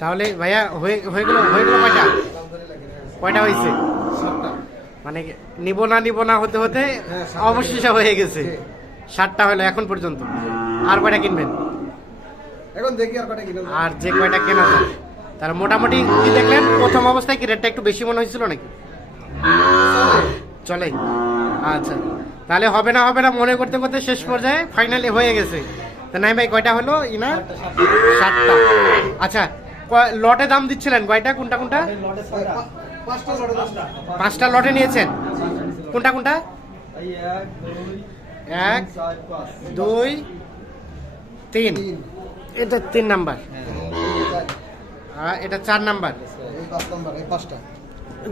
তাহলে ভাইয়া হয়ে হয়ে গেল হয়ে গেল কয়টা? কয়টা হয়েছে? মানে নিব না নিব না হতে হতে হ্যাঁ, অবশেষে হয়ে গেছে। সাতটা হলো এখন পর্যন্ত। আর কয়টা কিনবেন? এখন দেখি আর কটা কিনে আর যে কয়টা কেনা যায়। তার মোটামুটি কি দেখলেন? প্রথম অবস্থায় কি রেটটা একটু বেশি মনে হয়েছিল নাকি? চলে। আচ্ছা। তাহলে হবে না হবে না মনে করতে করতে শেষ পর্যায়ে ফাইনালি হয়ে গেছে। তা নাই ভাই কয়টা হলো? ইনা সাতটা। আচ্ছা লটে দাম দিচ্ছিলেন? কয়টা? কোনটা কোনটা? পাঁচটা লটে নিয়েছেন। কোনটা কোনটা? এক, দুই, তিন। এটা তিন নাম্বার। এটা চার নাম্বার।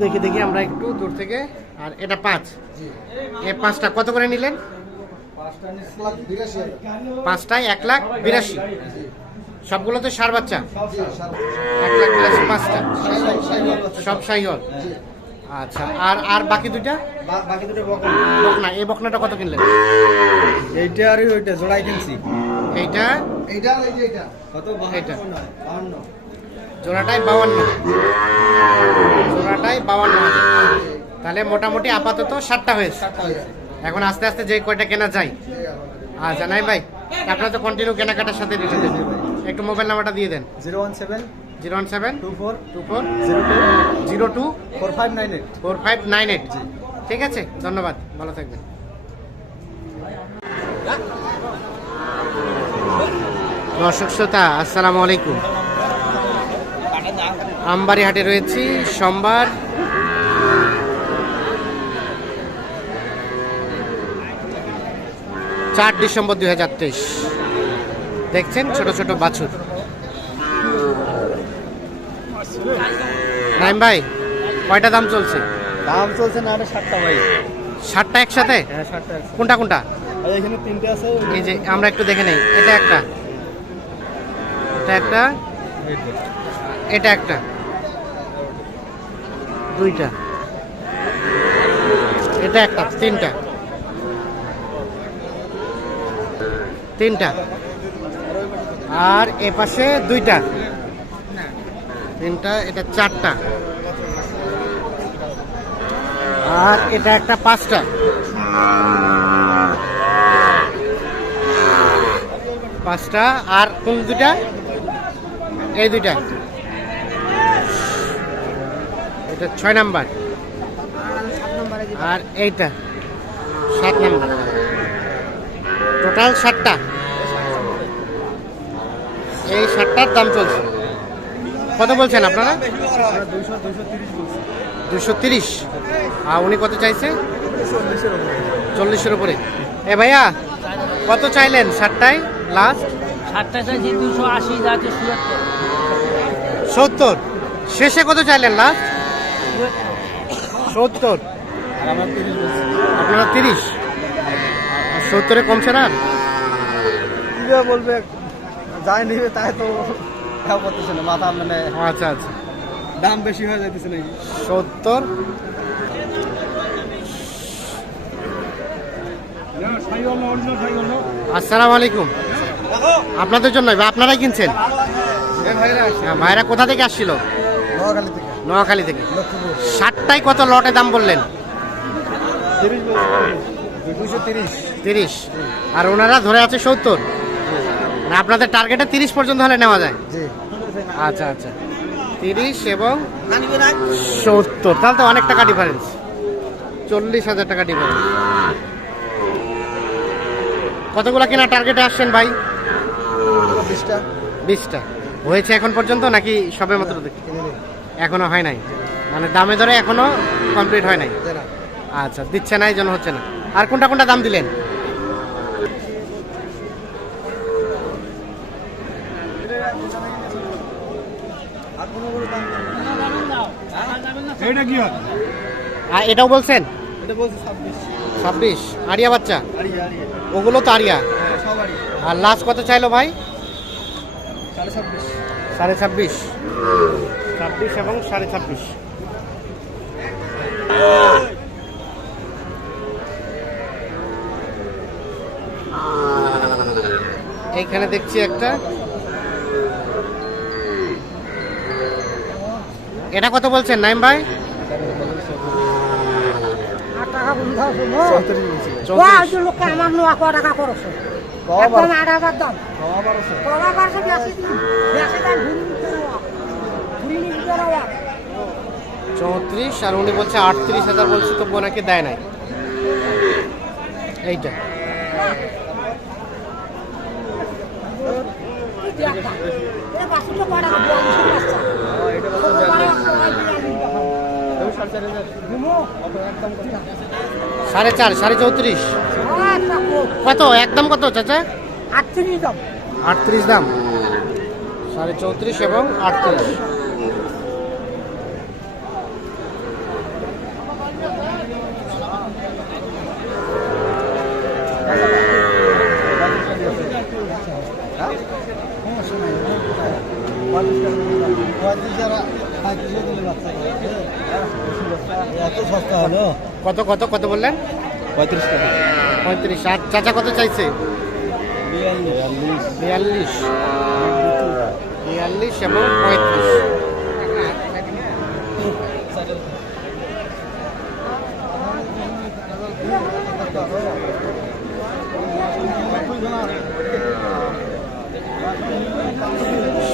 দেখি দেখি আমরা একটু দূর থেকে। আর এটা পাঁচ। এ পাঁচটা কত করে নিলেন? পাঁচটায় এক লাখ বিরাশি। সবগুলো তো সার বাচ্চা? এক লাখ বিরাশি পাঁচটা। সব সাইহল? আচ্ছা আর আর বাকি দুইটা? বাকি দুটো বকনা। এই বকনাটা কত কিনলেন? এইটা আর ওইটা জোড়াই কিনছি। এইটা? এইটা আর এই কত? এটা। জোড়াটাই বাউান্ন জোড়াটাই বাউান্ন তাহলে মোটামুটি আপাতত সাতটা হয়েছে। এখন আস্তে আস্তে যে কয়টা কেনা যায়। আচ্ছা নাই ভাই আপনার তো কন্টিনিউ কেনাকাটার সাথে রিলেটেড একটু মোবাইল নাম্বারটা দিয়ে দেন। Zero one seven zero one seven two four two four zero two zero two four five nine eight. Four five nine eight. জি। ঠিক আছে ধন্যবাদ ভালো থাকবেন। দর্শক শ্রোতা আসসালামু আলাইকুম। আমবাড়ি হাটে রয়েছি সোমবার। চার ডিসেম্বর দুই হাজার তেইশ। দেখছেন? ছোট ছোট বাছুর। নাইম ভাই কয়টা দাম চলছে? দাম চলছে না আরে সাতটা ভাই। ষাটটা একসাথে? হ্যাঁ সাতটা কোনটা কোনটা? এখানে তিনটে আছে এই যে আমরা একটু দেখে নেই। এটা একটা। এটা একটা। এটা একটা। দুইটা। এটা একটা তিনটা। তিনটা। আর এ পাশে দুইটা। তিনটা, এটা চারটা। আর এটা একটা পাঁচটা। পাঁচটা, আর কোন দুইটা? এই দুইটা। এটা ছয় নাম্বার। আর এইটা, সাত নাম্বার। টোটাল সাতটা। এই সাতটার দাম চলছে। কত বলছেন আপনারা? দুশো তিরিশ। আর উনি কত চাইছে? চল্লিশের উপরে। এ ভাইয়া কত চাইলেন সাতটায় লাস্ট চাইছি দুশো আশি যাচ্ছে সত্তর। শেষে কত চাইলেন লাস্ট সত্তর। আপনারা তিরিশ। আর সত্তরে কমছে না বলবে যাই নিবে তাই তো খাওয়া করতেছে না মাথা মানে আচ্ছা আচ্ছা। দাম বেশি হয়ে যাইতেছে নাকি? সত্তর? আসসালামু আলাইকুম। আপনাদের জন্য আপনারাই কিনছেন? ভাইরা হ্যাঁ, কোথা থেকে আসছিল? নোয়াখালী থেকে। ষাটটায় কত লটে দাম বললেন? তিরিশ। আর ওনারা ধরে আছে সত্তর? আপনাদের টার্গেটে তিরিশ পর্যন্ত হলে নেওয়া যায়? জি। আচ্ছা আচ্ছা। তিরিশ এবং সত্তর। তাহলে তো অনেক টাকা ডিফারেন্স চল্লিশ হাজার টাকা ডিফারেন্স কতগুলো কিনা টার্গেটে আসছেন ভাই? বিশটা। বিশটা। হয়েছে এখন পর্যন্ত নাকি সবে মাত্র দেখি? এখনও হয় নাই? মানে দামে ধরে এখনও কমপ্লিট হয় নাই? আচ্ছা দিচ্ছে না এই জন্য হচ্ছে না। আর কোনটা কোনটা দাম দিলেন আর কোনো কোনো দাম এটা কি হয়? আর এটাও বলছেন? এটা বলছে ছাব্বিশ। ছাব্বিশ। আরিয়া বাচ্চা? ওগুলো তো আরিয়া। হ্যাঁ আর লাস্ট কত চাইলো ভাই? সাড়ে ছাব্বিশ। ছাব্বিশ এবং সাড়ে ছাব্বিশ। এইখানে দেখছি একটা। এটা কত বলছেন নাইম ভাই আট টাকা বন্ধ আছে চৌত্রিশ বলছিল চৌত্রিশ লোককে আমার নোয়া ক টাকা করছ বাবা একদম আট হাজার দাম। কবা পারছে বেশি বেশি দাম ঘুরি নিতে নেওয়া ঘুরি নিতে নেওয়া চৌত্রিশ আর উনি বলছে আটত্রিশ হাজার বলছে তো বোনাকে দেয় নাই। এইটা। এটা বাসুটা ক টাকা বিয়াল্লিশ বাচ্চা এটা কত সাড়ে চার সাড়ে চৌত্রিশ কত একদম কত চাচা আটত্রিশ দাম আটত্রিশ দাম সাড়ে চৌত্রিশ এবং আটত্রিশ এত সস্তা হলো। কত কত কত বললেন? পঁয়ত্রিশ টাকা। পঁয়ত্রিশ। আর চাচা কত চাইছে? বিয়াল্লিশ। বিয়াল্লিশ। বিয়াল্লিশ এবং পঁয়ত্রিশ।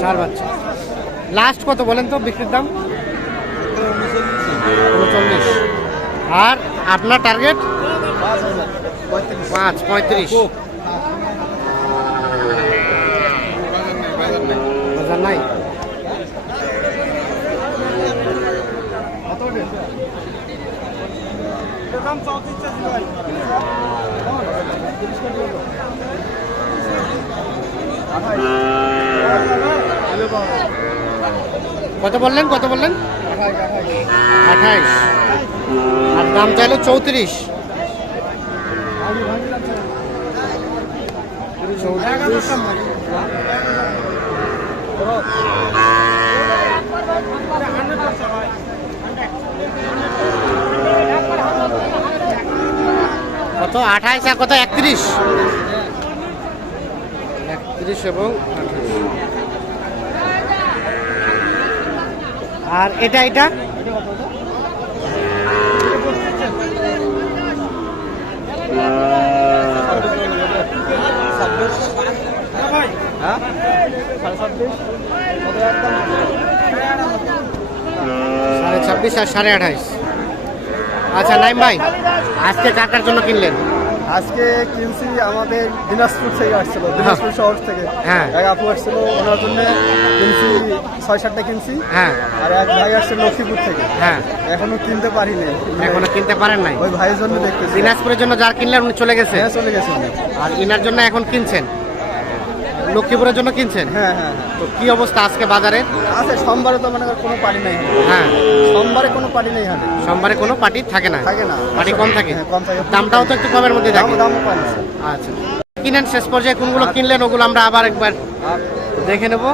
সার বাচ্চা। লাস্ট কত বলেন তো বিক্রির দাম? উনচল্লিশ। আর আপনার টার্গেট পাঁচ পঁয়ত্রিশ। নাই? কত বললেন কত বললেন? আঠাইশ। আর দাম চাইলো চৌত্রিশ। চৌত্রিশ। কত? আঠাইশ আর কত? একত্রিশ। একত্রিশ এবং আঠাইশ। আর এটা এটা। সাড়ে ছাব্বিশ আর সাড়ে আঠাইশ। আচ্ছা নাইম ভাই, আজকে কাকার জন্য কিনলেন? আজকে কিনছি আমাদের দিনাজপুর থেকে আসছিল দিনাজপুর শহর থেকে। হ্যাঁ। এক আপু আসছিল ওনার জন্য কিনছি ছয় সাতটা কিনছি। হ্যাঁ। আর এক ভাই আসছে লক্ষ্মীপুর থেকে। হ্যাঁ। এখনও কিনতে পারিনি। এখনও কিনতে পারেন নাই? ওই ভাইয়ের জন্য দেখতেছি। দিনাজপুরের জন্য যার কিনলেন উনি চলে গেছে? হ্যাঁ চলে গেছেন আর ইনার জন্য এখন কিনছেন? লক্ষ্মীপুরের জন্য কিনছেন? হ্যাঁ হ্যাঁ তো কি অবস্থা আজকে বাজারে? হ্যাঁ আছে সোমবারে তো মানে কোনো পার্টি নেই। হ্যাঁ। সোমবারে কোনো পার্টি নেই হাতে সোমবারে কোনো পার্টি থাকে না? থাকে না। পার্টি কম থাকে? হ্যাঁ, কম থাকে। দামটাও তো একটু কমের মধ্যে থাকে। দাম কম আচ্ছা। কিনেন শেষ পর্যায়ে কোনগুলো কিনলেন ওগুলো আমরা আবার একবার দেখে নেব।